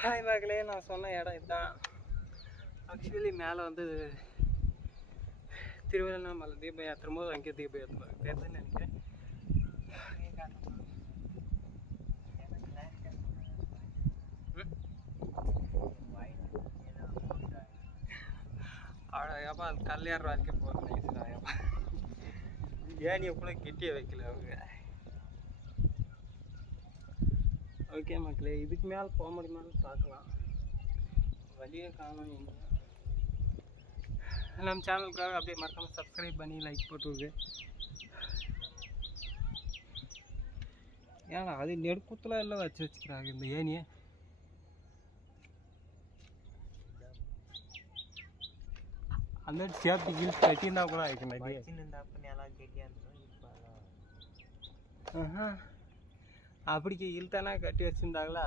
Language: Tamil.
ஹாய் மக்களே, நான் சொன்ன இடம் இதுதான். ஆக்சுவலி மேலே வந்து திருவண்ணாமலை தீபம் ஏற்றும் போது அங்கே தீபம் ஏற்றுவாங்க தெரியுதுன்னு நினைக்கிறேன். அழகாப்பா அது கல்யாண வரைக்கும் போகணும் நைஸ்டாப்பா. ஏன் எவ்வளோ கெட்டியை வைக்கல அவங்க. ஓகே மக்களே, இதுக்கு மேலே போக முடியுமான்னு பார்க்கலாம். வழியே காணும் எங்கே. நம்ம சேனலுக்காக அப்படியே மறக்காமல் சப்ஸ்கிரைப் பண்ணி லைக் போட்டுருக்கு. ஏன்னா அது நெடுக்குத்தில் எல்லாம் வச்சுக்கிறாங்க இந்த ஏனியை. அந்த சேஃப்டி கீழ் கட்டினா கூட ஆயிடுச்சு. அப்படிக்கு இழுத்தானா கட்டி வச்சுருந்தாங்களா.